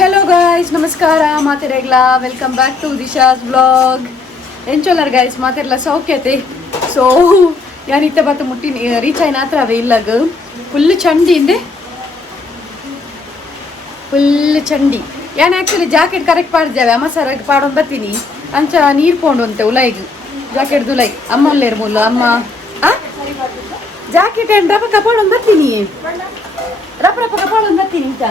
Hello guys, namaskara, ಮಾತಿರೆಗ್ಲಾ welcome back to Disha's blog. ಎಂಚೋಲರ್ guys ಮಾತಿರ್ಲ ಸೌಖ್ಯತೆ. ಸೊ ಯಾನಿತ್ತೆ ಬತ್ತು ಮುಟ್ಟಿ ರೀಚ್ ಆಯ್ನ ಹತ್ರ ಅವೇ ಇಲ್ಲಾಗ ಫುಲ್ ಚಂಡಿ ಇಂದೆ ಫುಲ್ ಚಂಡಿ ಯಾನ್ ಆ್ಯಕ್ಚುಲಿ ಜಾಕೆಟ್ ಕರೆಕ್ಟ್ ಪಾಡ್ದೇವೆ ಅಮ್ಮ ಸರ್ ಪಾಡೋದು ಬತ್ತೀನಿ ಅಂಚ ನೀರು ಕೊಂಡು ಅಂತೆ ಉಲಾಯಿಗೆ ಜಾಕೆಟ್ ದುಲೈ ಅಮ್ಮ ಒಲ್ಲೇರು ಮುಲ್ಲ ಅಮ್ಮ ಜಾಕೆಟ್ ಏನು ರಪ್ಪ ಕಪಾಡೋದು ಬತ್ತೀನಿ ರಪ್ಪ ರಪ್ಪ ಕಪಾಡೋದು ಬತ್ತೀನಿ ಇಂಚ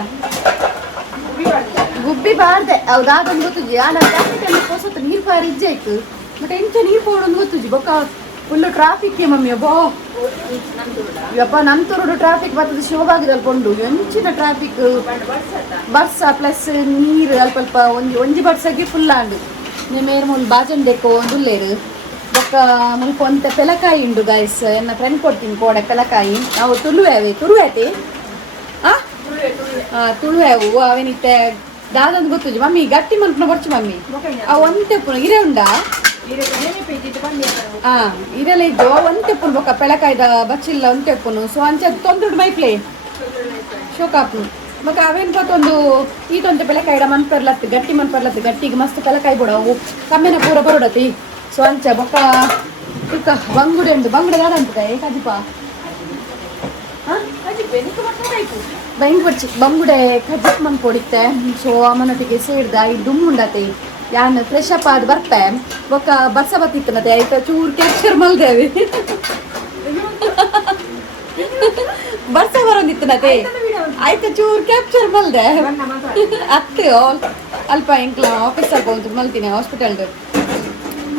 ಗುಬ್ಬಿ ಬಾರ್ದೆ ಹೌದಾ ಅದೊಂದು ಗೊತ್ತಿದ್ವಿ ನಾನು ಜಾಕೆಟ್ ಕೋಸತ್ತು ನೀರು ಪಾರು ಇಜ್ಜೆ ಆಯ್ತು ಮತ್ತೆ ಎಂಚ ನೀರು ಪೋಡೊಂದು ಗೊತ್ತಿದ್ವಿ ಬೊಕ್ಕ ಫುಲ್ಲು ಟ್ರಾಫಿಕ್ಗೆ ಮಮ್ಮಿ ಅಬ್ಬೋ ಯಪ್ಪ ನಂತೂರು ಟ್ರಾಫಿಕ್ ಬರ್ತದೆ ಶೋಭಾಗಿದಲ್ಲಿ ಕೊಂಡು ಎಂಚಿನ ಟ್ರಾಫಿಕ್ ಬಸ್ ಪ್ಲಸ್ ನೀರು ಅಲ್ಪ ಅಲ್ಪ ಒಂಜಿ ಬಸ್ಸಾಗಿ ಫುಲ್ ಆಂಡು ಮೇರು ಮುಲ್ ಬಾಜಂಡೆಕ್ಕೋ ಒಂದುಲ್ಲೇರು ಬೊಕ್ಕ ಮುಲ್ಪ ಒಂತ ಪೆಲಕಾಯಿ ಉಂಡು ಗೈಸ್ ಎನ್ನ ಫ್ರೆಂಡ್ ಕೊಡ್ತೀನಿ ಕೋಡೆ ಪೆಲಕಾಯಿ ನಾವು ತುಳುವೇತೆ ತುಳುವೆವು ಅವೇನಿತ್ತೆ ದಾದಂದು ಗೊತ್ತುಜಿ ಮಮ್ಮಿ ಗಟ್ಟಿ ಮಲ್ಪನ ಬರ್ಚು ಮಮ್ಮಿ ಆ ಒಂತೆಪ್ಪುನ ಹಿರೇ ಉಂಡಾ ಇರೆಲ್ಲ ಇದ್ದು ಒಂತೆಪ್ಪುನು ಬೊಕ್ಕ ಪೆಳಕಾಯ್ದ ಬಚ್ಚಿಲ್ಲ ಒಂತೆಪ್ಪುನು ಸೊ ಅಂಚೆ ತೊಂದ್ರುಡು ಮೈಪ್ಲೆ ಶೋಕಾಪ್ನು ಬೊಕ್ಕ ಅವೇನು ಗೊತ್ತೊಂದು ಈತೊಂತೆ ಪೆಳಕಾಯ್ಡ ಮನ್ಪರ್ಲತ್ತು ಗಟ್ಟಿ ಮನ್ಪರ್ಲತ್ತು ಗಟ್ಟಿಗೆ ಮಸ್ತ್ ಪೆಳಕಾಯಿ ಬಿಡವು ಕಮ್ಮಿನ ಪೂರ ಬರೋಡತಿ ಸೊ ಅಂಚ ಬೊಕ್ಕ ಇಕ್ಕ ಬಂಗುಡೆ ಉಂಡು ಬಂಗುಡೆ ದಾದಂತ ಕಜಿಪ ಭಯಂಕರ ಬಂಗುಡೆ ಕಜ್ಜಿಕ್ ಮಂಗ್ ಕೊಡಿತ್ತೆ ಸೊ ಅಮ್ಮನೊಟ್ಟಿಗೆ ಸೇರ್ದ ಇದು ದುಮ್ಮುಂಡತೆ ಯಾನ್ ಫ್ರೆಶ್ ಅಪ್ ಆದ್ ಬರ್ತೆ ಒಕ್ಕ ಬರ್ಸ ಬತ್ತಿತ್ತನತೆ ಆಯ್ತಾ ಚೂರು ಕ್ಯಾಪ್ಚರ್ ಮಲ್ದೇವಿ ಬರ್ಸ ಬರೋದಿತ್ತನತೆ ಆಯ್ತಾ ಚೂರು ಕ್ಯಾಪ್ಚರ್ ಮಲ್ದೆ ಅತ್ತೆ ಅಲ್ಪ ಎಂಕ್ಲ ಆಫೀಸ್ ಅಲ್ಪ ಒಂದು ಮಲ್ತೀನಿ ಹಾಸ್ಪಿಟಲ್ದು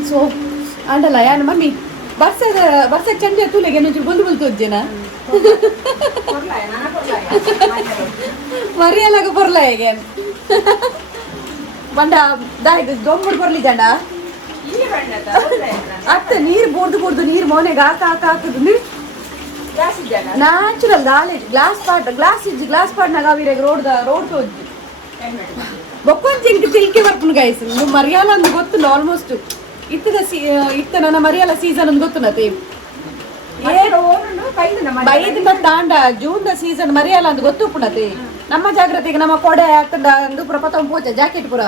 ಸೊ ಅಂಡಲ್ಲ ಯಾನು ಮಮ್ಮಿ ಬರ್ಸ ಚಂಡಿ ತೂಲೆಗೆ ಏನೊಂಚೂರು ಬಂದು ಜನ ಮರಿಯಲಾಗ ಬರ್ಲ ಹೇಗೆ ಬಂಡ ದಾಯ್ದು ದೊಂಬುಡು ಬರ್ಲಿ ಜಂಡ ಅತ್ತ ನೀರು ಬೋರ್ದು ನೀರು ಮೋನೆಗೆ ಹಾಕುದು ನ್ಯಾಚುರಲ್ ಗ್ಲಾಸ್ ಪಾಟ್ನಾಗ ಅವಿರಾಗ ರೋಡ್ ತೋಜಿ ಬೊಕ್ಕೊಂಚಿ ತಿಲ್ಕೆ ಬರ್ಪುನು ಗೈಸ್ ಮರಿಯಾಲ ಅಂದ್ ಗೊತ್ತು ಆಲ್ಮೋಸ್ಟ್ ಇತ್ತ ನನ್ನ ಮರಿಯಾಲ ಸೀಸನ್ ಅಂದ್ ಗೊತ್ತು ನತಿ ಬೈದಿಂದ ತಾಂಡ ಜೂನ್ ಸೀಸನ್ ಮರಿಯಲ್ಲ ಅಂತ ಗೊತ್ತು ಪುಣತಿ ನಮ್ಮ ಜಾಗ್ರತೆಗೆ ನಮ್ಮ ಕೊಡೆ ಹಾಕೊಂಡು ಪುರ ಪತ ಪೋಚ ಜಾಕೆಟ್ ಪುರ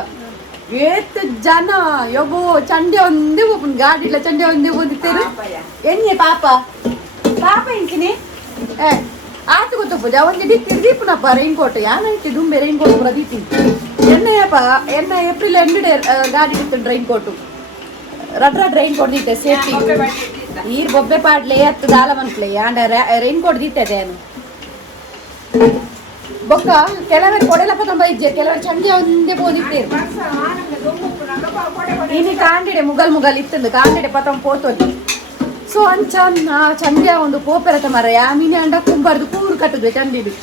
ಏತ್ ಜನ ಯೋಗೋ ಚಂಡೆ ಒಂದೇ ಹೋಗ್ನು ಗಾಡಿ ಇಲ್ಲ ಚಂಡೆ ಒಂದೇ ಹೋಗಿತ್ತೇರು ಎಣ್ಣೆ ಪಾಪ ಇಂಕಿನಿ ಆತು ಗೊತ್ತು ಪೂಜ ಒಂದು ದೀಪನಪ್ಪ ರೈನ್ ಕೋಟ್ ಯಾನೈತಿ ದುಂಬೆ ರೈನ್ ಕೋಟ್ ಪುರ ದೀತಿ ಎಣ್ಣೆ ಏಪ್ರಿಲ್ ಎಂಡ್ ಗಾಡಿ ಇತ್ತು ರೈನ್ ಕೋಟು ರಡ್ ರೈನ್ ಕೋಟ್ ದೀತೆ ಸೇಫ್ಟಿ ನೀರು ಬೊಬ್ಬೆ ಪಾಡ್ಲೆ ಹತ್ತು ದಾಲ ಮನ್ಪ್ಲೆ ಆಂಡ ರೈನ್ ಕೋಟ್ ದೀತದೆ ಏನು ಬೊಕ್ಕ ಕೆಲವರು ಕೊಡೆಲಪ್ಪ ತುಂಬ ಇಜ್ಜೆ ಕೆಲವರು ಚಂದೆ ಒಂದೇ ಬೋದಿತ್ತೇರು ಇನ್ನು ಕಾಂಡಿಡೆ ಮುಗಲ್ ಇತ್ತಂದು ಕಾಂಡಿಡೆ ಪತಂ ಪೋತೋದು ಸೊ ಅಂಚ ಚಂದ್ಯ ಒಂದು ಪೋಪೆರತ ಮರ ಮೀನೆ ಅಂಡ ಕುಂಬಾರ್ದು ಕೂರು ಕಟ್ಟದ್ವೆ ಚಂದಿದು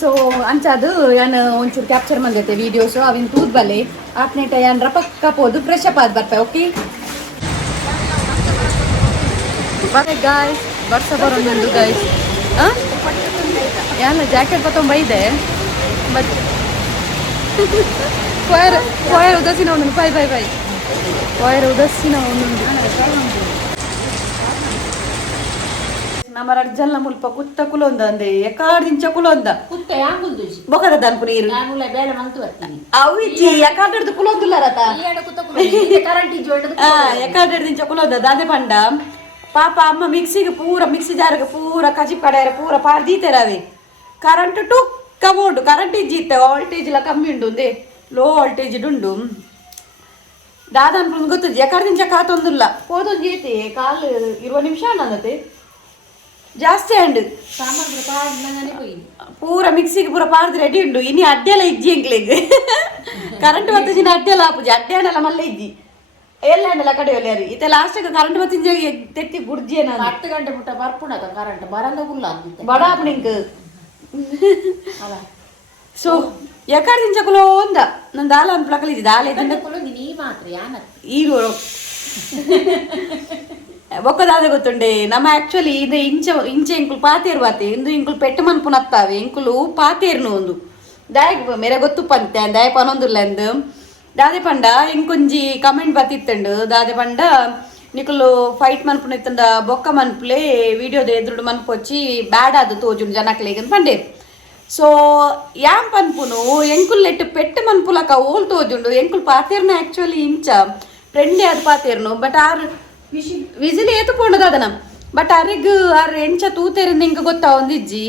ಸೊ ಅಂಚ ಅದು ಏನು ಒಂಚೂರು ಕ್ಯಾಪ್ಚರ್ ಮಂದೈತೆ ವೀಡಿಯೋಸು ಅವಿನ ತೂದ್ ಬಲ್ಲೆ ಆಪ್ನೇಟ ಏನರ ಪಕ್ಕ ಪೋದು ಫ್ರೆಶ್ ಅಪ್ ಆದ್ ಬರ್ತಾವೆ ಓಕೆ ಬರೇ ಗಾಯ್ಸ್ ಬರ್ಸ ಬರೋದು ಗಾಯ್ಸ್ ಎಲ್ಲ ಜಾಕೆಟ್ ಪತ್ತೊಂಬ ಇದೆ ಬಟ್ ಕೊಯರ್ ಉದಸಿನ ಒಂದೊಂದು ಬೈ ಕೊಯರ್ ಉದಸಿನ ಒಂದೊಂದು ನಮ್ಮ ರಜ್ಜಲ್ನ ಮುಲ್ಪ ಕುತ್ತ ಕುಲೊಂದ ಅಂದೆ ಎಕಾರ್ದಿಂಚ ಕುಲೊಂದ ಬೊಕದ ದನ್ಪು ನೀರು ಅವಿಜ್ಜಿ ಎಕಾರ್ಡ್ ಕುಲೊಂದುಲ್ಲ ರತ ಎಕಾರ್ದಿಂಚ ಕುಲೊಂದ ದಾದೆ ಪಂಡ ಪಾಪ ಅಮ್ಮ ಮಿಕ್ಸಿ ಜಾರಿಗೆ ಪೂರ ಕಜಿ ಕಡೆಯರ ಪೂರ ಪಾರ್ದೀತೆರವೆ ಕರೆಂಟ್ ಟುಕ್ಕ ಬೋರ್ಡು ಕರೆಂಟ್ ಇಜ್ಜಿತ್ತೆ ವೋಲ್ಟೇಜ್ ಎಲ್ಲ ಕಮ್ಮಿ ಉಂಡು ಒಂದೇ ಲೋ ವೋಲ್ಟೇಜ್ ಉಂಡು ದಾದ ಅನ್ಕೊಂಡು ಗೊತ್ತಜ್ಜಿ ಎಕರ್ದಿಂಚ ಕಾತೊಂದಿಲ್ಲ ಹೋದೊಂದು ಐತಿ ಕಾಲು 20 ನಿಮಿಷ ಅನ್ನತ್ತೆ ಜಾಸ್ತಿ ಅಂಡು ಪೂರ ಮಿಕ್ಸಿಗೆ ಪೂರ ಪಾರ್ದು ರೆಡಿ ಉಂಡು ಇನ್ನು ಅಡ್ಡೆಲ್ಲ ಇಜ್ಜಿ ಎಂಕ್ಲಿಗೆ ಕರೆಂಟ್ ಬತ್ತಿನ ಅಡ್ಡೆಲ್ಲ ಆಪುಜಿ ಅಡ್ಡೆ ಹಣ್ಣೆಲ್ಲ ಮಲ್ಲ ಇಜ್ಜಿ ಎಲ್ಲ ಹಣ್ಣೆಲ್ಲ ಕಡೆ ಒಳ್ಳೆಯರು ಇತ್ತೆ ಲಾಸ್ಟಿಗೆ ಕರೆಂಟ್ ಬತ್ತಿನ ತೆತ್ತಿ ಬುಡ್ಜಿ 10 ಗಂಟೆ ಮುಟ್ಟ ಬರ್ಪುಣ ಕರೆಂಟ್ ಬರಂದ ಫುಲ್ ಬಡ ಆಪನಿಂಗ್ ಸೊ ಎಕರ್ದಿಂಚ ಕುಲೋ ಒಂದ ನನ್ನ ದಾಲ ಒಂದು ಪ್ಲಕಲಿದ್ದೆ ದಾಲ ನೀ ಮಾತ್ರ ಯಾನ ಈಗ ಬೊಕ್ಕದಾದ ಗೊತ್ತುಂಡೆ ನಮ್ಮ ಆಕ್ಚುಲಿ ಇದು ಇಂಚೆ ಇಂಕುಲು ಪಾತೇರು ಬಾತೆ ಇಂದು ಇಂಕುಲು ಪೆಟ್ಟು ಮನ್ಪುನ ಹತ್ತಾವೆ ಇಂಕುಲು ಪಾತೇರ್ನು ಒಂದು ದಾಯಕ್ ಮೇರೆ ಗೊತ್ತು ಪಂತೆ ದಾಯ ಪನೊಂದುಲ್ಲ ಎಂದು ದಾದೆ ಪಂಡ ಇಂಕೊಂಜಿ ಕಮೆಂಟ್ ಬತ್ತಿತ್ತಂಡು ದಾದೆ ಪಂಡ ನಿಕುಲು ಫೈಟ್ ಮನ್ಪುನ ಇತ್ತಂದ ಬೊಕ್ಕ ಮನ್ಪುಲೆ ವಿಡಿಯೋದ ಎದುರುಡು ಮನ್ಪೊಚ್ಚಿ ಬ್ಯಾಡ್ ಆದ ತೋಜುಂಡು ಜನಕ್ಲೆಗೆ ಪಂಡೆ ಸೊ ಯಾನ್ ಪನ್ಪುನು ಎಂಕುಲ್ ನೆಟ್ಟು ಪೆಟ್ಟು ಮನ್ಪುಲಕ ಓಲ್ ತೋಜುಂಡು ಎಂಕುಲ್ ಪಾತೇರ್ನ ಆಕ್ಚುಲಿ ಇಂಚ ಫ್ರೆಂಡ್ಲಿ ಅದು ಪಾತೇರ್ನು ಬಟ್ ಆರ್ ವಿಸಿಲಿ ಏತುಕೊಂಡದ ಅದನ ಬಟ್ ಅರಿಗ್ ಆರ್ ಎಂಚ ತೂತೇರಿಂದ ಹಿಂಗ ಗೊತ್ತಾ ಒಂದಿಜ್ಜಿ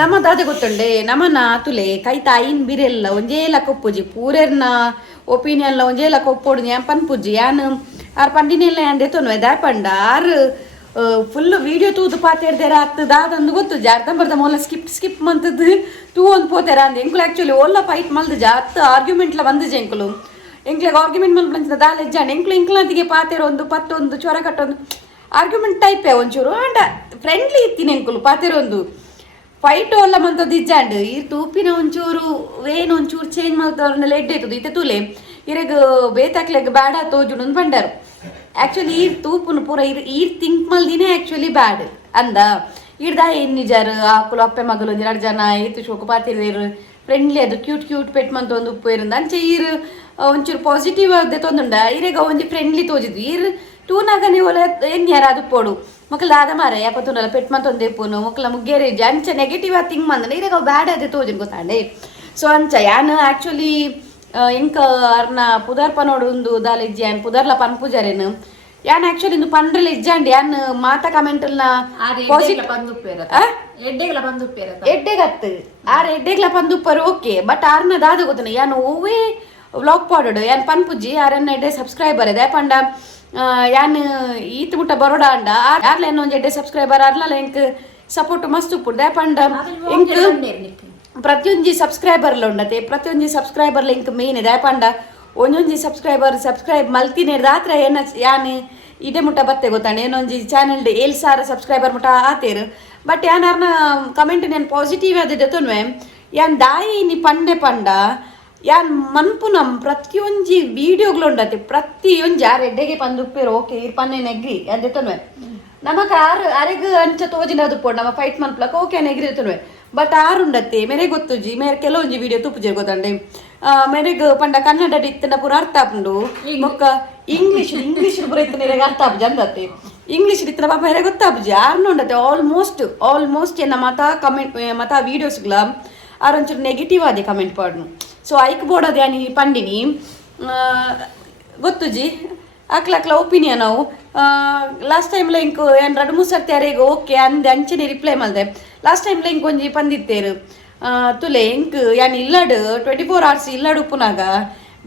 ನಮ್ಮ ದಾದೆ ಗೊತ್ತುಂಡೆ ನಮ್ಮನ ತುಲೆ ಕೈ ತಾಯಿನ್ ಬಿರೆಲ್ಲ ಒಂಜೇಲ ಕೊಪ್ಪುಜಿ ಪೂರೆರ್ನ ಒಪಿನಿಯನ್ಲ ಒಂಜೇಲ ಕೊಪ್ಪೊಡು ಯಾನ್ ಪನ್ಪುಜಿ ಯಾನ್ ಆರ್ ಪಂಡಿನೆಲ್ಲ ಯಾನ್ ದೆತೊನ್ವೆ ದಾಪಂಡ ಆರ್ ಫುಲ್ ವಿಡಿಯೋ ತೂದು ಪಾತೇರ್ದೇರ ಆಗ್ತದ ಅದಂದು ಗೊತ್ತುಜಿ ಅರ್ಧಂಬರ್ಧ ಮೊಲ ಸ್ಕಿಪ್ ಮಂತದ್ದು ತೂ ಒಂದು ಪೋತೇರ ಅಂದ ಎಂಕುಲು ಆ್ಯಕ್ಚುಲಿ ಓಲ್ಲ ಫೈಟ್ ಮಲ್ದಜ ಅತ್ತು ಆರ್ಗ್ಯುಮೆಂಟ್ಲ ಬಂದಜ ಎಂಕುಲು ಎಂಕ್ಲೆಗ್ ಆರ್ಗ್ಯುಮೆಂಟ್ ಮಲ್ಪಂಚಿನ ದಾಲೆ ಜಾಣ ಎಂಕ್ಲು ಇಂಕ್ಲಂತಿಗೆ ಪಾತೇರ ಒಂದು ಪತ್ತೊಂದು ಚೊರ ಕಟ್ಟೊಂದು ಆರ್ಗ್ಯುಮೆಂಟ್ ಟೈಪೇ ಒಂಚೂರು ಅಂಡ ಫ್ರೆಂಡ್ಲಿ ಇತ್ತೀನಿ ಎಂಕುಲು ಪಾತೇರ ಒಂದು ಫೈಟ್ ಎಲ್ಲ ಮಂತದ್ದು ಇಜ್ಜಾಂಡ್ ಈ ತೂಪಿನ ಒಂಚೂರು ವೇನ್ ಒಂಚೂರು ಚೇಂಜ್ ಮಾಡ್ತವ್ರನ್ನೆಲ್ಲ ಎಡ್ಡೈತದು ಇತ್ತೆ ತೂಲೆ ಇರಗ ಬೇತಾಕ್ಲೆಗ್ ಬ್ಯಾಡ ತೋಜುಡು ಒಂದು ಬಂಡಾರು ಆ್ಯಕ್ಚುಲಿ ಈ ತೂಪುನು ಪೂರ ಈ ಥಿಂಕ್ ಮಲ್ದಿನೇ ಆ್ಯಕ್ಚುಲಿ ಬ್ಯಾಡ್ ಅಂದ ಇಡ್ದ ಏನು ನಿಜಾರು ಆಕುಲು ಅಪ್ಪೆ ಮಗಲು ಒಂದು 2 ಜನ ಏತು ಶೋಕು ಪಾತಿರು ಫ್ರೆಂಡ್ಲಿ ಅದು ಕ್ಯೂಟ್ ಪೆಟ್ ಮಂತ ಒಂದು ಉಪ್ಪು ಇರಂದ ಅಂಚೆ ಈರು ಒಂಚೂರು ಪಾಸಿಟಿವ್ ಆದ ತೊಂದುಂಡ ಇರೇಗ ಒಂಜಿ ಫ್ರೆಂಡ್ಲಿ ತೋಜಿದ್ವಿ ಈರು ಟೂನಾಗನೆ ಒಲ ಏನು ಯಾರು ಅದು ಪೋಡು ಮಕ್ಕಳು ಆದ ಮಾರ ಯಾಪತ್ತೊಂದಲ್ಲ ಪೆಟ್ ಮಂತ ಒಂದು ಎಪ್ಪುನು ಮಕ್ಕಳ ಮುಗ್ಗೇರಿ ಅಂಚ ನೆಗೆಟಿವ್ ಆಗಿ ಥಿಂಕ್ ಮಂದನ ಇರೇಗ ಬ್ಯಾಡ್ ಅದೇ ತೋಜಿನ ಗೊತ್ತಾಂಡೆ ಸೊ ಅಂಚ ಯಾನು ಆ್ಯಕ್ಚುಲಿ ಇಂಕ ಅರ್ನ ಪುದರ್ಪ ನೋಡು ಒಂದು ದಾಲ ಇಜ್ಜಿ ಯಾನ್ ಪುದರ್ಲ ಪನ್ ಪೂಜಾರೇನು ಯಾನ್ ಆಕ್ಚುಲಿ ಇಂದು ಪಂಡ್ರಲ್ ಇಜ್ಜಾಂಡಿ ಯಾನ್ ಮಾತ ಕಮೆಂಟ್ನ ಎಡ್ಡೆಗತ್ತು ಆರ್ ಎಡ್ಡೆಗ್ಲ ಪಂದುಪ್ಪರು ಓಕೆ ಬಟ್ ಆರ್ನ ದಾದ ಗೊತ್ತನ ಯಾನ್ ಓವೇ ವ್ಲಾಗ್ ಪಾಡೋಡು ಯಾನ್ ಪನ್ ಪುಜ್ಜಿ ಆರನ್ನ ಎಡ್ಡೆ ಸಬ್ಸ್ಕ್ರೈಬರ್ ಇದೆ ಪಂಡ ಯಾನ್ ಈತ್ ಮುಟ್ಟ ಬರೋಡ ಅಂಡ ಯಾರ್ಲ ಏನೋ ಒಂದು ಎಡ್ಡೆ ಸಬ್ಸ್ಕ್ರೈಬರ್ ಅರ್ಲ ಎಂಕ್ ಸಪೋರ್ಟ್ ಮಸ್ತ್ ಉಪ್ಪುಡು ಪಂಡ ಎಂಕ್ ಪ್ರತಿಯೊಂದು ಸಬ್ಸ್ಕ್ರೈಬರ್ಲ ಉಂಡತೆ ಪ್ರತಿಯೊಂದು ಸಬ್ಸ್ಕ್ರೈಬರ್ ಲಿಂಕ್ ಮೇನ್ ಇದೆ ಪಂಡ ಒಂದೊಂದು ಸಬ್ಸ್ಕ್ರೈಬ್ ಮಲ್ತಿನೇ ರಾತ್ರಿ ಏನ ಯಾನ್ ಇದೇ ಮುಟ್ಟ ಬತ್ತೆ ಗೊತ್ತಾಂಡ ಏನೊಂಜಿ ಚಾನೆಲ್ 7,000 ಸಬ್ಸ್ಕ್ರೈಬರ್ ಮುಟ್ಟ ಆತೇರು ಬಟ್ ಯಾನ್ ಅರ್ನ ಕಮೆಂಟ್ ನಾನು ಪಾಸಿಟಿವ್ ಆದಿದ್ದೆ ತೊನ್ವೆ ಯಾನ್ ದಾಯಿ ನೀ ಪಂಡೆ ಪಂಡ ಯಾನ್ ಮನ್ಪುನಂ ಪ್ರತಿಯೊಂಜಿ ವಿಡಿಯೋಗಳು ಉಂಡತೆ ಪ್ರತಿಯೊಂಜಿ ಯಾರು ಎಡ್ಡೆಗೆ ಪಂದುಪ್ಪೇರು ಓಕೆ ಇರ್ ಪನ್ನೇನು ಎಗ್ರಿ ಅದೇ ತೊನ್ವೆ ನಮಕ್ ಅರೆಗ್ ಅಂಚ ತೋಜಿನದು ಪೋಡ್ ನಮ್ಮ ಫೈಟ್ ಮನ್ಪ್ಲಕ್ ಓಕೆ ಎಗ್ರಿ ತೊನ್ವೆ ಬಟ್ ಆರುಂಡತ್ತೆ ಮೇರೆ ಗೊತ್ತುಜಿ ಮೇರೆ ಕೆಲವೊಂಜಿ ವಿಡಿಯೋ ತುಪ್ಪುಜಿ ಗೊತ್ತಂಡೆ ಮೇರೆಗ್ ಪಂಡ ಕನ್ನಡ ಇತ್ತನ ಪೂರ ಅರ್ಥ ಆಪುಂಡು ಮೊಕ್ಕ ಇಂಗ್ಲಿಷ್ ಪೂರ ಇತ್ತನ ಅರ್ಥ ಆಪುಜಿ ಅಂದತ್ತೆ ಇಂಗ್ಲಿಷ್ ಇತ್ತನ ಪಾಪ ಮೇರೆ ಗೊತ್ತಾಪುಜಿ ಆರ್ನುಂಡತ್ತೆ ಆಲ್ಮೋಸ್ಟ್ ಏನ ಕಮೆಂಟ್ ಮತ ವೀಡಿಯೋಸ್ಗಳ ಆರೊಂಚೂರು ನೆಗೆಟಿವ್ ಆದೆ ಕಮೆಂಟ್ ಪಾಡ್ನು ಸೊ ಐಕ್ ಬೋಡೋದು ಯಾನಿ ಪಂಡಿನಿ ಗೊತ್ತುಜಿ ಅಕ್ಲ ಒಪಿನಿಯನ್ ಅವು ಲಾಸ್ಟ್ ಟೈಮ್ಲ ಇಂಕ್ ಏನು 2-3 ಸರ್ತಿ ಯಾರಿಗೆ ಓಕೆ ಅಂದೆ ಅಂಚನೆ ರಿಪ್ಲೈ ಮಲ್ದೆ ಲಾಸ್ಟ್ ಟೈಮ್ಲ ಇಂಕ್ ಒಂಜಿ ಪಂದಿತ್ತೇರು ತುಲೆ ಇಂಕ್ ಯಾನ್ ಇಲ್ಲಡು 24 hours ಇಲ್ಲಡು ಉಪ್ಪುನಾಗ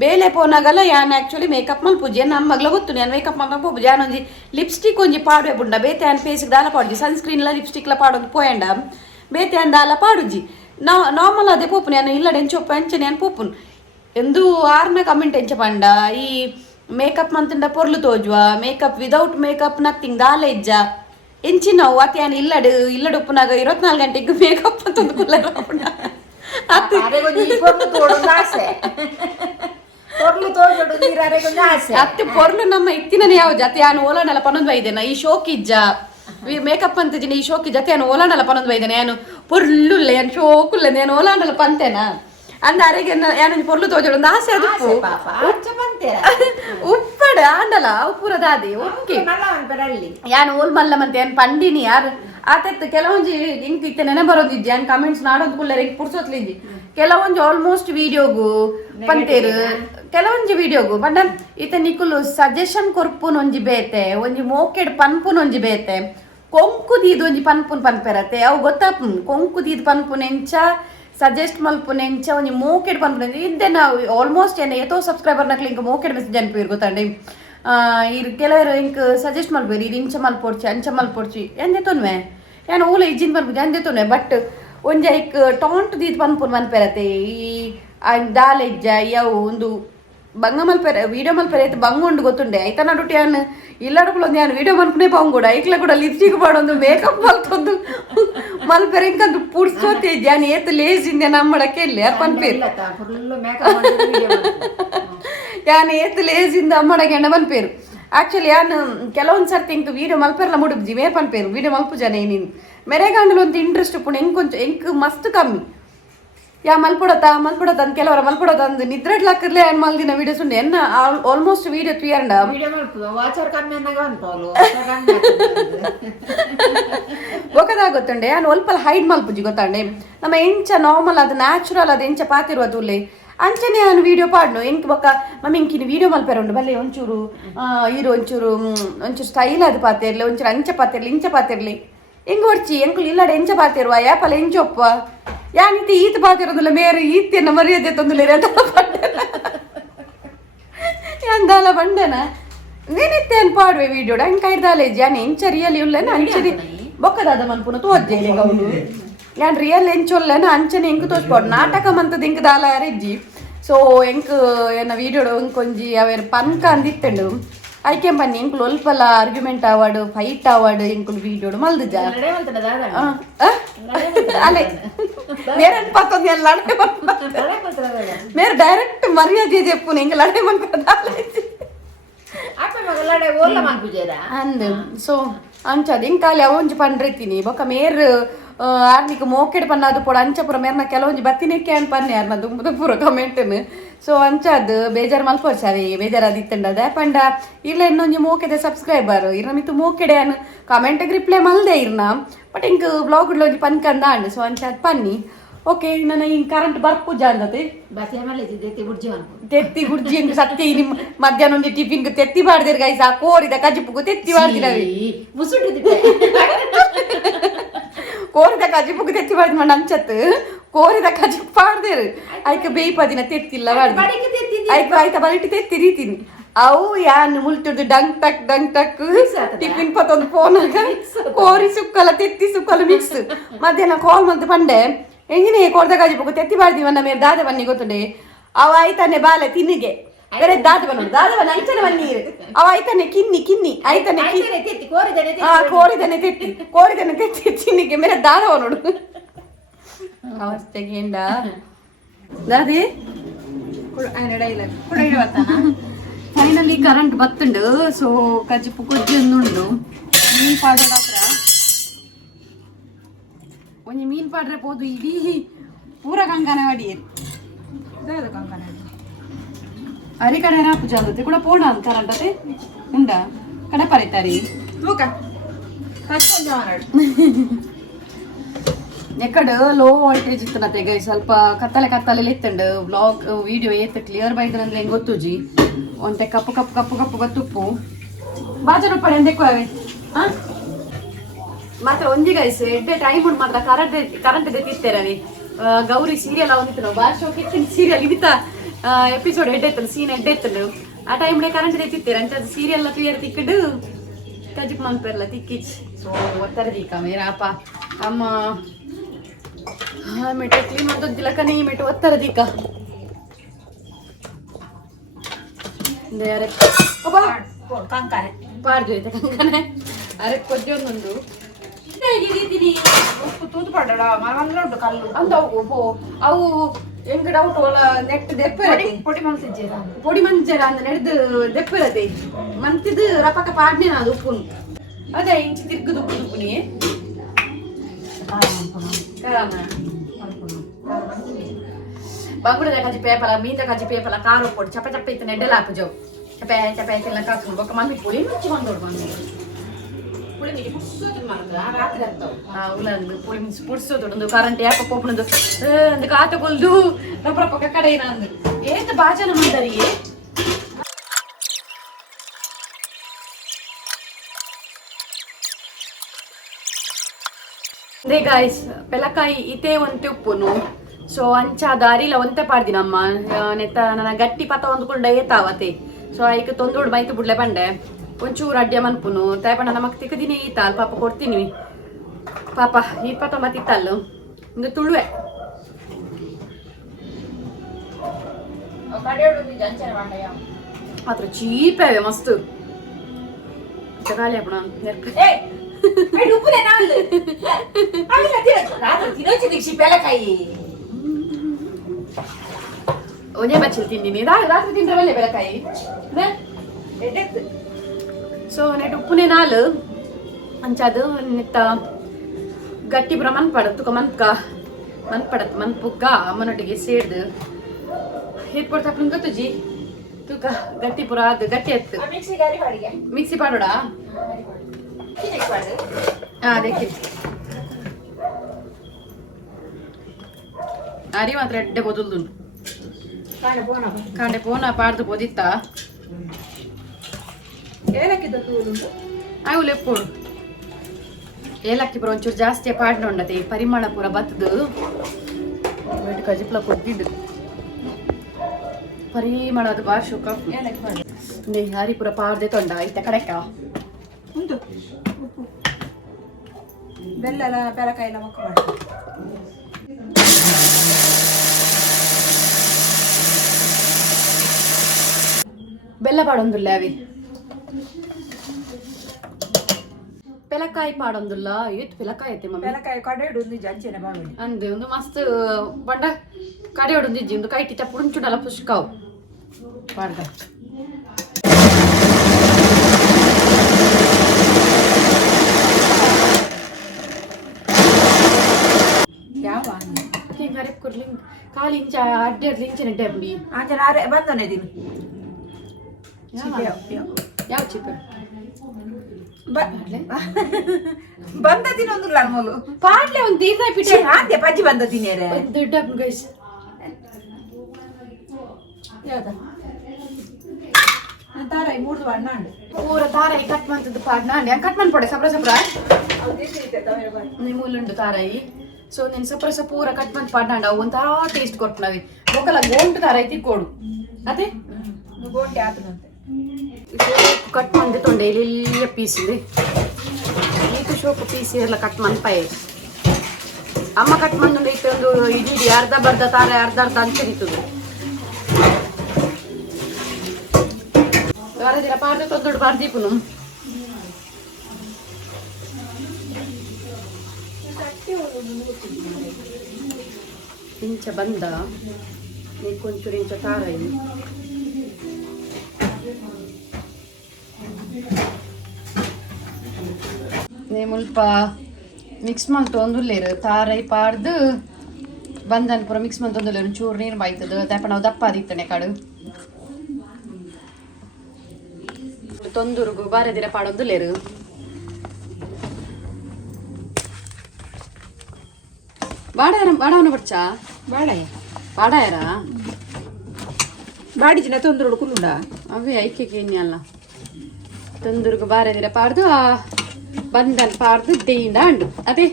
ಬೇಲೆ ಪೋನಾಗಲ್ಲ ಯಾನ್ ಆ್ಯಕ್ಚುಲಿ ಮೇಕಪ್ ಮಲ್ಪುಜಿ ನಮ್ಮ ಮಗ್ಲ ಗೊತ್ತು ನಾನು ಮೇಕಪ್ ಮಲ್ಪು ಪೋಪುಜಿ ಯಾನೊಂಜಿ ಲಿಪ್ಸ್ಟಿಕ್ ಒಂಜಿ ಪಾಡುವೆ ಬುಂಡ ಬೇತೆ ಯಾನ್ ಫೇಸ್ಗೆ ದಾಲ ಪಾಡುಜಿ ಸನ್ಸ್ಕ್ರೀನ್ಲ ಲಿಪ್ಸ್ಟಿಕ್ಲ ಪಾಡೊಂದು ಪೋಯಂಡ ಬೇತೆ ಯಾನ್ ದಾಲ ಪಾಡುಜಿ ನಾರ್ಮಲ್ ಅದೇ ಪೋಪುನು ಯಾನು ಇಲ್ಲಡು ಎಂಚೊಪ್ಪ ಅಂಚನೆ ಯಾನ್ ಪೋಪುನು ಎಂದು ಆರ್ನ ಕಮೆಂಟ್ ಎಂಚ ಪಂಡ ಈ ಮೇಕಪ್ ಮಂತಂಡ ಪೊರ್ಲು ತೋಜುವ ಮೇಕಪ್ ವಿದೌಟ್ ಮೇಕಪ್ ನಥಿಂಗ್ ದಾಲ ಇಜ್ಜ ಎಂಚಿ ನಾವು ಅತಿ ಯಾನ್ ಇಲ್ಲಡು ಉಪ್ಪುನಾಗ 24 ಗಂಟೆಗೆ ಮೇಕಪ್ ಅಂತ ಒಂದು ಕುಲ್ಲರ ಅತ್ತೆ ಪೊರ್ಲು ನಮ್ಮ ಇತ್ತಿನೇ ಯಾವ ಜತೆ ಯಾನು ಓಲಾಡಲ್ಲ ಪನ್ನೊಂದು ಬೈದೇನ ಈ ಶೋಕ್ ಇಜ್ಜ ಮೇಕಪ್ ಅಂತ ಈ ಶೋಕಿ ಜತೆ ಯಾನು ಓಲಾಡಲ್ಲ ಪನ್ನೊಂದು ಬೈದೇನೆ ಯಾನು ಪೊರ್ಲುಲ್ಲ ಯಾನು ಶೋಕುಲ್ಲ ನಾನು ಓಲಾಡಲ್ಲ ಪಂತೇನಾ ಅಂದ ಅರೆಗೆ ಯಾನೊಂದು ಪೊರ್ಲು ತೋಜೋಡು ಒಂದು ಆಸೆ ಅದು ಉಪ್ಪಡ ಆಂಡಲ ಉಪ್ಪುರ ದಾದಿ ಓಕೆ ಯಾನು ಓಲ್ ಮಲ್ಲ ಮಂತೆ ಯಾನ್ ಪಂಡಿನಿ ಯಾರು ಆತತ್ತು ಕೆಲವೊಂಜಿ ಇಂಕ್ ಇತ್ತೆ ನೆನೆ ಬರೋದಿಜ್ಜಿ ಯಾನ್ ಕಮೆಂಟ್ಸ್ ನಾಡೋದು ಕುಲ್ಲರ ಇಂಕ್ ಪುರ್ಸೋತ್ಲಿಜ್ಜಿ ಕೆಲವೊಂಜಿ ಆಲ್ಮೋಸ್ಟ್ ವಿಡಿಯೋಗು ಪಂತೇರು ಕೆಲವೊಂಜಿ ವಿಡಿಯೋಗು ಬಟ್ ಇತ್ತೆ ನಿಕುಲು ಸಜೆಷನ್ ಕೊರ್ಪುನ್ ಒಂಜಿ ಬೇತೆ ಒಂಜಿ ಮೋಕೆಡ್ ಪನ್ಪುನ್ ಒಂಜಿ ಬೇತೆ ಕೊಂಕು ದೀದು ಒಂಜಿ ಪನ್ಪುನ್ ಪನ್ಪೆರತೆ ಅವು ಗೊತ್ತಾಪುನ್ ಕೊಂಕು ದೀದು ಪನ್ಪುನ್ ಎಂಚ ಸಜೆಸ್ಟ್ ಮಲ್ಪುನ್ ಎಂಚ ಒಂಜಿ ಮೋಕೆಡ್ ಪನ್ಪುನ್ ಇದ್ದೆ ನಾವು ಆಲ್ಮೋಸ್ಟ್ ಏನ ಎತೋ ಸಬ್ಸ್ಕ್ರೈಬರ್ ನಕ್ಲಿ ಇಂಕ ಮೋಕೆಡ್ ಮೆಸೇಜ್ ಅನ್ಪೇರು ಗೊತ್ತಾಂಡೆ ಇರ್ ಕೆಲವರು ಇಂಕ್ ಸಜೆಸ್ಟ್ ಮಲ್ಪೇರು ಇದು ಇಂಚ ಮಲ್ಪೊಡ್ಚಿ ಅಂಚ ಮಲ್ಪೊಡ್ಚಿ ಎಂದೆ ತೊನ್ವೆ ಯಾನು ಓಲ ಇಜ್ಜಿನ ಬರ್ಬೋದು ಎಂದೆ ತೊನ್ವೆ ಬಟ್ ಒಂಜ ಐಕ್ ಟಾಂಟ್ ದೀದ್ ಪನ್ಪುನ್ ಮನ್ಪೆರತೆ ಈ ದಾಲ ಇಜ್ಜ ಯವು ಒಂದು ಬಂಗ ಮಲ್ಪೆರೆ ವಿಡಿಯೋ ಮಲ್ಪೆರೆ ಐತೆ ಬಂಗುಂಡು ಗೊತ್ತುಂಡೆ ಐತ ನಡುಟಿ ಯಾನು ಇಲ್ಲಡುಗಳು ಯಾನು ವಿಡಿಯೋ ಮನ್ಪುನೇ ಬಂಗುಡ ಐಕ್ಲ ಕೂಡ ಲಿಪ್ಸ್ಟಿಕ್ ಮಾಡೊಂದು ಮೇಕಪ್ ಮಲ್ತೊಂದು ಮಲ್ಪೆರೆ ಇಂಕಂದು ಪುಡ್ಸೋತೆ ಯಾನು ಏತು ಲೇಜಿಂದ ನಮ್ಮಡಕ್ಕೆ ಇಲ್ಲಿ ಯಾರು ಪನ್ಪೇರು ಯಾನು ಏತು ಲೇಜಿಂದ ಅಮ್ಮಡಗೆ ಎಣ್ಣ ಪನ್ಪೇರು ಆ್ಯಕ್ಚುಲಿ ಯಾನು ಕೆಲವೊಂದು ಸರ್ತಿ ಇಂಕ್ ವೀಡಿಯೋ ಮಲ್ಪೆರ್ಲ ಮುಡುಬ್ಜಿ ಮೇ ಪನ್ಪೇರು ವೀಡಿಯೋ ಮಲ್ಪು ಜನ ಏನೇನು ಮೆರೆಗಾಂಡಲು ಒಂದು ಇಂಟ್ರೆಸ್ಟ್ ಪುಣ ಎಂಕ್ ಮಸ್ತ್ ಕಮ್ಮಿ ಯಾ ಮಲ್ಪುಡತ ಅಂತ ಕೆಲವರ ಮಲ್ಪುಡತ ಅಂದ್ ನಿದ್ರೆಡ್ಲಾಕಿರ್ಲಿ ಅನ್ ಮಲ್ದಿನ ವಿಡಿಯೋಸ್ ಉಂಡೆ ಎನ್ನ ಆಲ್ಮೋಸ್ಟ್ ವಿಡಿಯೋ ತುಯಂಡ ವಿಡಿಯೋ ಮಾಡ್ತದ ವಾಚರ್ ಕಮ್ಮಿ ಅನ್ನಗ ಅನ್ಕೋಲು ಗೊತ್ತದಾಗ ಗೊತ್ತಂಡೆ ನಾನು ಒಲ್ಪಲ್ ಹೈಡ್ ಮಲ್ಪುಜಿ ಗೊತ್ತಂಡೆ ನಮ್ಮ ಎಂಚ ನಾರ್ಮಲ್ ಅದು ನ್ಯಾಚುರಲ್ ಅದು ಎಂಚ ಪಾತಿರುವ ತುಲ್ಲೆ ಅಂಚನೆ ನಾನು ವಿಡಿಯೋ ಪಾಡ್ನು ಎಂಕ್ ಬೊಕ್ಕ ಮಮ್ಮಿ ಇಂಕಿನ ವಿಡಿಯೋ ಮಲ್ಪೇರ ಉಂಡು ಬಲ್ಲೆ ಒಂಚೂರು ಇರು ಒಂಚೂರು ಸ್ಟೈಲ್ ಅದು ಪಾತಿರ್ಲಿ ಒಂಚೂರು ಅಂಚ ಪಾತಿರ್ಲಿ ಇಂಚ ಪಾತಿರ್ಲಿ ಹೆಂಗ್ ಹೊಡ್ಚಿ ಎಂಕುಲು ಇಲ್ಲಡೆ ಎಂಚ ಪಾತಿರುವ ಯಾಪಲ್ಲ ಎಂಚೊಪ್ಪ ಯಾನಿತಿ ಈತ ಪಾತಿರೋದಿಲ್ಲ ಮೇರೆ ಈತೆನ್ನ ಮರ್ಯಾದೆ ತಂದುಲೇರಿ ಅಂತ ಅಂದಾಲ ಬಂಡನ ನೀನಿತ್ತೆ ಅನ್ ಪಾಡುವೆ ವಿಡಿಯೋ ಹಂಗೆ ಕೈದಾಲೆ ಜಾನಿ ಎಂಚ ರಿಯಲ್ ಇಲ್ಲನ ಅಂಚರಿ ಬೊಕ್ಕದಾದ ಮನ್ಪುನ ತೋಜ್ಜೇಲೆ ಗೌನು ಯಾನ್ ರಿಯಲ್ ಎಂಚೊಲ್ಲನ ಅಂಚನೆ ಎಂಕ್ ತೋಚ್ಪಾಡು ನಾಟಕ ಮಂತದ ಎಂಕ್ ದಾಲ ಯಾರಿಜ್ಜಿ ಸೊ ಎಂಕ್ ಏನ ವಿಡಿಯೋಡು ಒಂಕೊಂಜಿ ಅವೇರ್ ಪನ್ಕ ಅಂದಿತ್ತಂಡು ಐಕೆ ಬನ್ನಿ ಎಂಕುಲು ಒಲ್ಪಲ ಆರ್ಗ್ಯುಮೆಂಟ್ ಆವಾಡು ಫೈಟ್ ಆವಾಡು ಎಂಕುಲು ವಿಡಿಯೋಡು ಮಲ್ದಿಜ ಅಲೆ ಮೇರೆ ಪತ್ತೊಂದು ಎಲ್ಲ ಮೇರೆ ಡೈರೆಕ್ಟ್ ಮರ್ಯಾದೆ ಜೆಪ್ಪುನ ಎಂಕ್ ಲಡೆ ಅಂದ್ ಸೊ ಅಂಚದ ಇಂಕಾಲಿ ಅವೊಂಜಿ ಪಂಡ್ರೆತೀನಿ ಬೊಕ್ಕ ಮೇರ್ ಆರ್ನಿಕ್ ಮೋಕೆಡ್ ಪನ್ನದು ಪೋಡ ಅಂಚ ಪೂರ ಮೇರ್ನ ಕೆಲವೊಂಜಿ ಬತ್ತಿನೆಕ್ಕೆ ಅನ್ ಪನ್ನೆ ಯಾರ್ನ ದುಂಬುದ ಪೂರ ಕಮೆಂಟ್ನು ಸೊ ಅಂಚದ್ ಬೇಜಾರು ಮಲ್ಪೋಚಾವೆ ಬೇಜಾರಾದಿತ್ತಂಡದ ಪಂಡ ಇಲ್ಲ ಇನ್ನೊಂಜಿ ಮೋಕೆದೆ ಸಬ್ಸ್ಕ್ರೈಬರ್ ಇರ್ನ ಮಿತ್ತು ಮೋಕೆಡೆ ಅನ್ ಕಮೆಂಟ್ಗೆ ರಿಪ್ಲೈ ಮಲ್ದೆ ಇರ್ನ ಬಟ್ ಇಂಕ್ ಬ್ಲಾಗ್ ಒಂಜಿ ಪನ್ಕಂದ ಅಂಡ್ ಸೊ ಅಂಚದ್ ಪನ್ನಿ ಓಕೆ ನನ್ನ ಹಿಂಗ್ ಕರೆಂಟ್ ಬರ್ಪುಜ ಅಂದತೆ ತೆತ್ತಿ ಗುಡ್ಜಿ ಹೆಂಗ್ ಸತ್ಯ ನಿಮ್ ಮಧ್ಯಾಹ್ನ ಒಂದು ಟಿಫಿನ್ ತೆತ್ತಿ ಬಾಡ್ದಿರ್ ಗೈಸ್ ಆ ಕೋರಿದ ಕಜಿಪುಗು ತೆತ್ತಿ ಬಾಡ್ದಿರವಿ ಕೋರಿದ ಕಜಿಪುಗು ತೆತ್ತಿ ಬಾಡ್ದಿ ಮಣ್ಣ ಅಂಚತ್ ಕೋರಿದ ಕಜಿಪ್ ಬಾಡ್ದಿರು ಆಯ್ಕೆ ಬೇಯ್ಪದಿನ ತೆತ್ತಿಲ್ಲ ಬಾಡ್ದಿ ಆಯ್ತು ಆಯ್ತಾ ಬಲಿಟ್ಟು ತೆತ್ತಿ ರೀತೀನಿ ಅವು ಯಾನ್ ಮುಲ್ತಿಡ್ದು ಡಂಗ್ ಟಕ್ ಟಿಫಿನ್ ಪತ್ತೊಂದು ಫೋನಾಗ ಕೋರಿ ಸುಕ್ಕಲ ತೆತ್ತಿ ಸುಕ್ಕಲ ಮಿಕ್ಸ್ ಮಧ್ಯಾಹ್ನ ಕಾಲ್ ಮಂತ್ ಪಂಡೆ ಹೆಂಗಿನೇ ಕೊಡ್ದ ಕಾಜಿ ಪುಗು ತೆತ್ತಿ ಬಾಡ್ದಿವನ್ನ ಮೇಲೆ ದಾದ ಬನ್ನಿ ಗೊತ್ತುಂಡೆ ಅವ ಆಯ್ತಾನೆ ಬಾಲೆ ತಿನ್ನಿಗೆ ಬೇರೆ ದಾದ ಬನ್ನ ಅಂಚನೆ ಬನ್ನಿ ಅವ ಆಯ್ತಾನೆ ಕಿನ್ನಿ ಆಯ್ತಾನೆ ಕೋರಿದನೆ ತೆತ್ತಿ ತಿನ್ನಿಗೆ ಮೇಲೆ ದಾದವ ನೋಡು ಅವಸ್ಥೆಗೆ ಎಂಡ ದಾದಿ ಫೈನಲಿ ಕರೆಂಟ್ ಬತ್ತುಂಡು ಸೊ ಕಜಿಪ್ಪು ಕೊಜ್ಜಿ ಒಂದುಂಡು ಮೀನ್ ಪಾಡೋಡ ಹತ್ರ ಒಂಜಿ ಮೀನ್ ಪಾಡ್ರೆ ಪೋದು ಇಡೀ ಪೂರ ಕಂಕನ ವಡಿಯೇರು ಅರಿ ಕಡೆ ರಾಪು ಜಾಗತ್ತೆ ಕೂಡ ಪೋಡ ಅಂತ ಕರೆಂಟತೆ ಉಂಡ ಕಡೆ ಪರಿತಾರಿ ಎಕ್ಕಡ ಲೋ ವೋಲ್ಟೇಜ್ ಇತ್ತನತೆ ಗೈ ಸ್ವಲ್ಪ ಕತ್ತಲೆ ಇತ್ತಂಡು ಬ್ಲಾಗ್ ವಿಡಿಯೋ ಏತ್ ಕ್ಲಿಯರ್ ಬೈದನಂದ್ರೆ ಹೆಂಗ್ ಗೊತ್ತುಜಿ ಒಂತೆ ಕಪ್ಪು ಗೊತ್ತುಪ್ಪು ಬಾಜರು ಪಡೆ ಎಂದೆಕ್ಕುವೆ ಮಾತ್ರ ಒಂಜಿ ಗೈಸ್ ಎಡ್ಡೆ ಟೈಮ್ ಉಂಟು ಮಾತ್ರ ಕರೆಂಟ್ ತಿತ್ತೇರವಿ ಗೌರಿ ಸೀರಿಯಲ್ ಅವನಿತ್ತು ನಾವು ಭಾಷೆ ಕಿತ್ತಿನ ಸೀರಿಯಲ್ ಇದಿತ್ತ ಎಪಿಸೋಡ್ ಎಡ್ಡೆತ್ತನು ಸೀನ್ ಎಡ್ಡೆತ್ತನು ಆ ಟೈಮ್ಲೆ ಕರೆಂಟ್ ತಿತ್ತೇರ ಅಂಚ ಅದು ಸೀರಿಯಲ್ ಕ್ಲಿಯರ್ ತಿಕ್ಕಿಡು ಕಜಿಪ್ ಮನ್ಪೆರ್ಲ ತಿಕ್ಕಿಚ್ ಸೊ ಒತ್ತರದೀಕ ಮೇರಾಪ ಅಮ್ಮ ಮೆಟ್ಟು ಕ್ಲೀನ್ ಮಾಡ್ತಿಲ್ಲ ಕನಿ ಮೆಟ್ಟು ಒತ್ತರದೀಕ ಪಾಡ್ದು ಆಯ್ತಾ ಕಂಕನೆ ಅರೆ ಕೊಜ್ಜಿ ಒಂದೊಂದು ಅವು ಹೆಂಗ್ ಡೌಟ್ ನೆಟ್ ದೆಪ್ಪರತೆ ಪೊಡಿ ಮಂಜರ ಅಂದ ನೆಡ್ದು ದೆಪ್ಪರತೆ ಮಂತಿದ್ ರಪಕ ಪಾಡ್ನೆ ಅದು ಉಪ್ಪುನು ಅದೇ ಇಂಚಿ ತಿರ್ಗುದು ಉಪ್ಪುನಿ ಬಂಗುಡದ ಕಜಿ ಪೇಪಲ ಮೀತ ಕಜಿ ಪೇಪಲ ಕಾರು ಪೊಡಿ ಚಪ ಇತ್ತು ನೆಡ್ಡೆಲ್ಲ ಹಾಕುಜೋ ಚಪ ಎಲ್ಲ ಕಾಕು ಬೊಕ್ಕ ಮಂದಿ ಪುಳಿ ಮುಂಚಿ ಬಂದೋಡು ಬಂದು ಪುಡ್ಸೋದು ಕರೆಂಟ್ ಯಾಕ ಪೋಪುನದು ಅಂದ್ ಕಾಟಗೊಲ್ದು ರಪ್ಪ ಪಕ್ಕ ಕಡೆ ಅಂದ್ ಏತ್ ಬಾಜನ ಮಾಡಿದಾರಿ ಅದೇ ಗಾಯ್ಸ್ ಪೆಲಕಾಯಿ ಇತೇ ಒಂತೆ ಉಪ್ಪುನು ಸೊ ಅಂಚ ದಾರಿಲ ಒಂತೆ ಪಾಡ್ದಿನಮ್ಮ ನೆತ್ತ ನನ್ನ ಗಟ್ಟಿ ಪತ ಒಂದ್ಕೊಂಡ ಏತಾವತೆ ಸೊ ಐಕ್ ತೊಂದೋಡು ಮೈತು ಬಿಡ್ಲೆ ಬಂಡೆ ಒಂಚೂರು ಅಡ್ಡೆ ಮನ್ಪುನು ತಾಯ್ಪಣ್ಣ ನಮಕ್ ತಿಕ್ಕದಿನೇ ಈತ ಅಲ್ ಪಾಪ ಕೊಡ್ತೀನಿ ಪಾಪ 29 ಇತ್ತಲ್ಲು ಇಂದು ತುಳುವೆ ಮಾತ್ರ ಚೀಪೇವೆ ಮಸ್ತ್ ಖಾಲಿ ಹಾಕೋಣ ಒಂದೇ ಬಚ್ಚಲ್ ತಿಂದಿನಿ ರಾತ್ರಿ ತಿಂದ್ರೆ ಒಳ್ಳೆ ಬೆಳಕಾಯಿ ಸೊ ನೆಟ್ ಉಪ್ಪುನೇ ನಾಲ್ ಅಂಚದು ನೆತ್ತ ಗಟ್ಟಿ ಬ್ರ ಮನ್ಪಾಡ ತುಕ ಮನ್ಕ ಮನ್ಪಡತ್ ಮನ್ಪುಗ್ಗ ಅಮ್ಮನೊಟ್ಟಿಗೆ ಸೇರ್ದು ಹೇರ್ಪಡ್ತಾ ಗೊತ್ತುಜಿ ತೂಕ ಗಟ್ಟಿ ಪುರ ಅದು ಗಟ್ಟಿ ಎತ್ತು ಮಿಕ್ಸಿ ಪಾಡೋಡ ಅದಕ್ಕೆ ಅರಿ ಮಾತ್ರ ಎಡ್ಡೆ ಬದುಲ್ದು ಕಾಂಡೆ ಪೋನ ಪಾಡ್ದು ಬೋದಿತ್ತ ಅವು ಲೆಪ್ಪೋಡು ಏಲಕ್ಕಿ ಪುರ ಒಂಚೂರು ಜಾಸ್ತಿ ಪಾಡ್ನ ಉಂಡತೆ ಪರಿಮಳ ಪೂರ ಬತ್ತದು ಕಜಿಪ್ಲ ಕೊಟ್ಟಿದ್ದು ಪರಿಮಳ ಅದು ಬಾರ್ ಶುಕ ಹರಿಪುರ ಪಾಡ್ದೆ ತೊಂಡ ಇತ್ತ ಕಡೆಕ್ಕ ಉಂಟು ಬೆಲ್ಲ ಬೆಲಕಾಯಿ ಎಲ್ಲ ಮಕ್ಕ ಮಾಡಿ ಬೆಲ್ಲ ಪಾಡೊಂದುಲ್ಲ ಅವಿ ಪೆಲಕಾಯಿ ಪಾಡೊಂದುಲ್ಲ ಏತ್ ಪೆಲಕಾಯಿ ಐತೆ ಮಮ್ಮಿ ಬೆಲಕಾಯಿ ಕಡೆ ಒಂದು ಜಂಚಿನ ಮಾಡಿ ಅಂದೆ ಒಂದು ಮಸ್ತ್ ಬಂಡ ಕಡೆ ಹೊಡೊಂದಿಜ್ಜಿ ಒಂದು ಕೈಟಿ ಚಪ್ಪು ಉಂಚುಡಲ್ಲ ಪುಷ್ಕಾವು ಪಾಡ್ದ ಯಾವ ಗರೆಪ್ ಕೊಡ್ಲಿ ಕಾಲು ಇಂಚ ಅಡ್ಡೆ ಇಂಚಿನ ಡಬ್ಬಿ ಆಚೆ ಬಂದನೆ ಇದೀನಿ ಯಾವ ಚಿಕ್ಕ ಬಂದದಿನ ಒಂದು ಲರ್ಮೋಲು ಪಾಡ್ಲೆ ಒಂದು ದೀರ್ಘ ಪಿಠ ಆದ್ಯ ಪಜ್ಜಿ ಬಂದದಿನಿ ಒಂದು ಡಬ್ ಗೈಸ್ ಯಾವ್ದ ತಾರಾಯಿ ಮೂರ್ದು ಅಣ್ಣ ಪೂರ ತಾರಾಯಿ ಕಟ್ ಮಾಡ್ತದ್ದು ಪಾಡ್ ನಾಂಡಿ ಕಟ್ ಮಾಡ್ಕೊಡೆ ಸಪ್ರ ಸಪ್ರ ನಿಮ್ಮೂಲುಂಡು ತಾರಾಯಿ ಸೊ ನೀನು ಸಪ್ರ ಸಪ್ರ ಪೂರ ಕಟ್ ಮಾಡಿ ಪಾಡ್ನಾಂಡ ಅವು ಒಂಥರ ಟೇಸ್ಟ್ ಕೊಟ್ಟು ನಾವಿ ಮೊಕಲ ಗೋಂಟು ತಾರಾಯಿ ತಿಕ್ಕೋಡು ಅದೇ ಗೋಂಟೆ ಆತನಂತೆ ಕಟ್ ಮಾಡಿ ತೊಂಡೆ ಇಲ್ಲಿ ಪೀಸ್ ಇದೆ ಈತ ಶೋಕು ಪೀಸ್ ಎಲ್ಲ ಕಟ್ ಮನ್ಪಾಯಿ ಅಮ್ಮ ಕಟ್ ಮಾಡಿ ಇಟ್ಟೊಂದು ಇಡೀ ಅರ್ಧ ಬರ್ಧ ತಾರೆ ಅರ್ಧ ಅರ್ಧ ಅಂತ ಹಿಡಿತದು ವಾರದಿನ ಪಾಡ್ದೆ ತೊಂದೊಡ್ಡು ಪಾಡ್ದೀಪುನು ಇಂಚ ಬಂದ ನೀ ಕೊಂಚೂರು ಇಂಚ ತಾರಾಯಿ ಮುಲ್ಪ ಮಿಕ್ಸ್ ಮಾಡ್ತು ಒಂದುಲ್ಲೇರು ತಾರೈ ಪಾಡ್ದು ಬಂದನ್ ಪೂರ ಮಿಕ್ಸ್ ಮಾಡ್ತು ಒಂದುಲ್ಲೇರು ಚೂರು ನೀರು ಬಾಯ್ತದ ದಪ್ಪ ನಾವು ದಪ್ಪ ಆದಿತ್ತನೆ ಕಾಡು ತೊಂದೂರುಗು ಬಾರದಿರ ಪಾಡೊಂದುಲ್ಲೇರು ಬಾಡವನ ಬರ್ಚಾ ಬಾಡಾಯರ ಬಾಡಿಜಿನ ತೊಂದ್ರೆ ಕುಲ್ಲುಂಡ ಅವೇ ಐಕ್ಯಕ್ಕೆ ಇನ್ನಲ್ಲ ತೊಂದೂರುಗು ಬಾರದಿರ ಪಾಡ್ದು ಬಂದನ್ ಪಾಡ್ದು ದೇಯಿಂದ ಅಂಡು ಅದೇ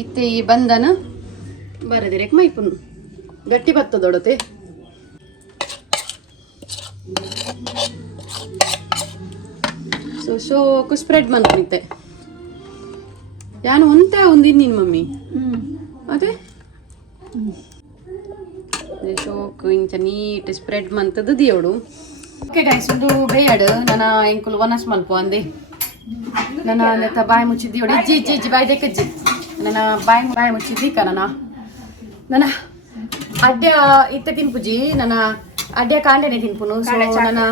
ಇತ್ತೆ ಈ ಬಂದನ ಬರದಿರಕ್ ಮೈಪುನು ಗಟ್ಟಿ ಬತ್ತದೊಡತೆ ಸೊ ಶೋಕು ಸ್ಪ್ರೆಡ್ ಮಂತ್ನಿತ್ತೆ ಯಾನು ಒಂತೆ ಒಂದಿನ್ ಮಮ್ಮಿ ಅದೇ ಶೋಕು ಇಂಚ ನೀಟ್ ಸ್ಪ್ರೆಡ್ ಮಂತದ್ದು ದಿಯೋಡು ಓಕೆ ಗೈಸ್ ಒಂದು ಬೇಯಡು ನನ್ನ ಎಂಕುಲು ವನಸ್ ಮಲ್ಪು ಅಂದೆ ನನ್ನ ನೆತ್ತ ಬಾಯಿ ಮುಚ್ಚಿದ್ದಿ ಹೊಡಿ ಇಜ್ಜಿ ಬಾಯಿ ದೆಕ್ಕಜ್ಜಿ ನನ್ನ ಬಾಯಿ ಮುಚ್ಚಿದ್ದಿ ನನ್ನ ಅಡ್ಡ ಇತ್ತ ತಿನ್ಪುಜಿ ನನ್ನ ಅಡ್ಡ ಕಾಂಡೆನೆ ತಿನ್ಪುನು ಸೊ ನನ್ನ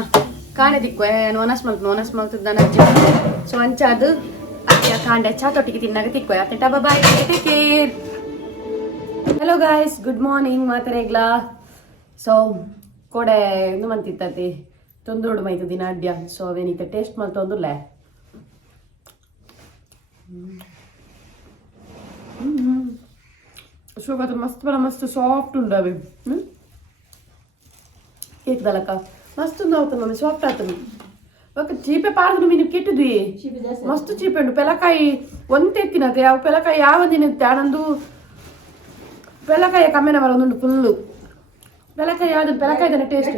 ಕಾಂಡೆ ದಿಕ್ಕು ವನಸ್ ಮಲ್ತು ನನ್ನ ಅಜ್ಜಿ ಸೊ ಅಂಚ ಅದು ಅಡ್ಡ ಕಾಂಡೆ ಚಾತೊಟ್ಟಿಗೆ ತಿನ್ನಾಗ ತಿಕ್ಕು ಅತ್ತೆ bye take care hello guys good morning ಮಾತಾರೆಗ್ಲಾ ಸೊ ಕೊಡೆ ಇನ್ನು ಮಂತಿತ್ತತಿ ತೊಂದೂಡು ಮೈತು ದಿನ ಅಡ್ಯ ಸೊ ಅವೇನಿತ್ತ ಟೇಸ್ಟ್ ಮಾಡಿ ತೊಂದುಲ್ಲೆ ಶೋಭಾತ ಮಸ್ತ್ ಬಲ ಮಸ್ತ್ ಸಾಫ್ಟ್ ಉಂಡು ಅವೆ ಕೇಕ್ದಲಕ್ಕ ಮಸ್ತ್ ಉಂಡು ಅವತ್ತು ಮಮ್ಮಿ ಸಾಫ್ಟ್ ಆತನು ఒక చీపే పాడదు మీరు కెట్టుది మస్తు చీపండు పిల్లకాయ ಒಂತೆ ತಿನ್ನತೆ ಅವು పిల్లకాయ ಯಾವ ತಿನ್ನುತ್ತೆ ಆನಂದು పిల్లకాయ ಕಮ್ಮಿನ ಬರೋದು ಫುಲ್ಲು పిల్లకాయ ಯಾವ್ದು పిల్లకాయ ಟೇಸ್ಟ್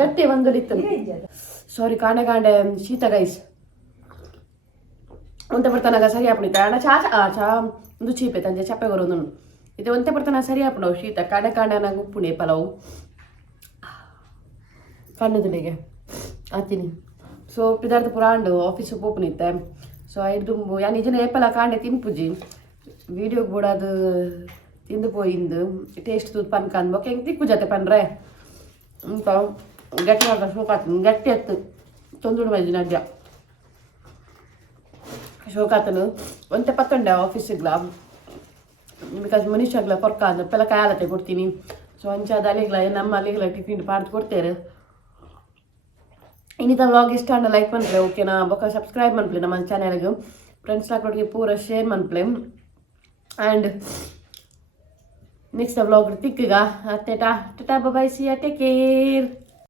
ಗಟ್ಟಿ ಒಂದು ಇತ್ತು ಸಾರಿ ಕಾಂಡೆ ಶೀತ ಗೈಸ್ ಒಂತೆ ಬರ್ತಾನಾಗ ಸರಿ ಹಾಪಣಿತ ಅಣ್ಣ ಚಾ ಒಂದು ಚೀಪೆ ತಂಜೆ ಚಪ್ಪೆ ಬರೋದು ಇದು ಒಂತೆ ಬರ್ತಾನ ಸರಿ ಹಾಪಣವು ಶೀತ ಕಾಂಡೆ ಉಪ್ಪುಣೆ ಪಲಾವು ಕಣ್ಣುದಿನಿಗೆ ಆತೀನಿ ಸೊ ಪಿದಾರ್ಥ ಪುರಾಂಡು ಆಫೀಸ್ ಪೋಪುನಿತ್ತೆ ಸೊ ಐದು ಯಾ ನಿಜನ ಏಪಲ ಕಾಂಡೆ ತಿನ್ಪುಜಿ ವೀಡಿಯೋ ಕೂಡ ಅದು ತಿಂದು ಪೋಯಿಂದು ಟೇಸ್ಟ್ ತೂತ್ ಪನ್ಕ ಅನ್ಬೇಕು ಹೆಂಗೆ ತಿಕ್ಕು ಜೊತೆ ಪನ್ರೆ ಅಂತ ಗಟ್ಟಿ ಮಾಡ್ಕೊಂಡು ಸೂಪಾತು ಗಟ್ಟಿ ಎತ್ತು ತೊಂದುಡು ಮೈದಿನ ಅಡ್ಡ ಶೋಕಾತನು ಒಂತೆ ಪತ್ತೊಂಡೆ ಆಫೀಸಿಗ್ಲ ಬಿಕಾಸ್ ಮನುಷ್ಯಗ್ಲ ಕೊರ್ಕ ಅಂದ್ರೆ ಪೆಲ್ಲ ಕಾಯಾಲತೆ ಕೊಡ್ತೀನಿ ಸೊ ಅಂಚಾದ ಅಲ್ಲಿಗ್ಲ ನಮ್ಮ ಅಲ್ಲಿಗ್ಲ ಟಿಫಿನ್ ಪಾಡ್ದು ಕೊಡ್ತೇವೆ ಇನ್ನಿತ ವ್ಲಾಗ್ ಇಷ್ಟ ಅಂಡ ಲೈಕ್ ಮಾಡ್ಲೆ ಓಕೆನಾ ಬೊಕ್ಕ ಸಬ್ಸ್ಕ್ರೈಬ್ ಮಾಡ್ಲಿ ನಮ್ಮ ಚಾನಲ್ಗೆ ಫ್ರೆಂಡ್ಸ್ ಹಾಕೊಟ್ಟಿಗೆ ಪೂರ ಶೇರ್ ಮಾಡ್ಲೆ ಆ್ಯಂಡ್ ನೆಕ್ಸ್ಟ್ ವ್ಲಾಗ್ ತಿಕ್ಕಗ tata bye see take care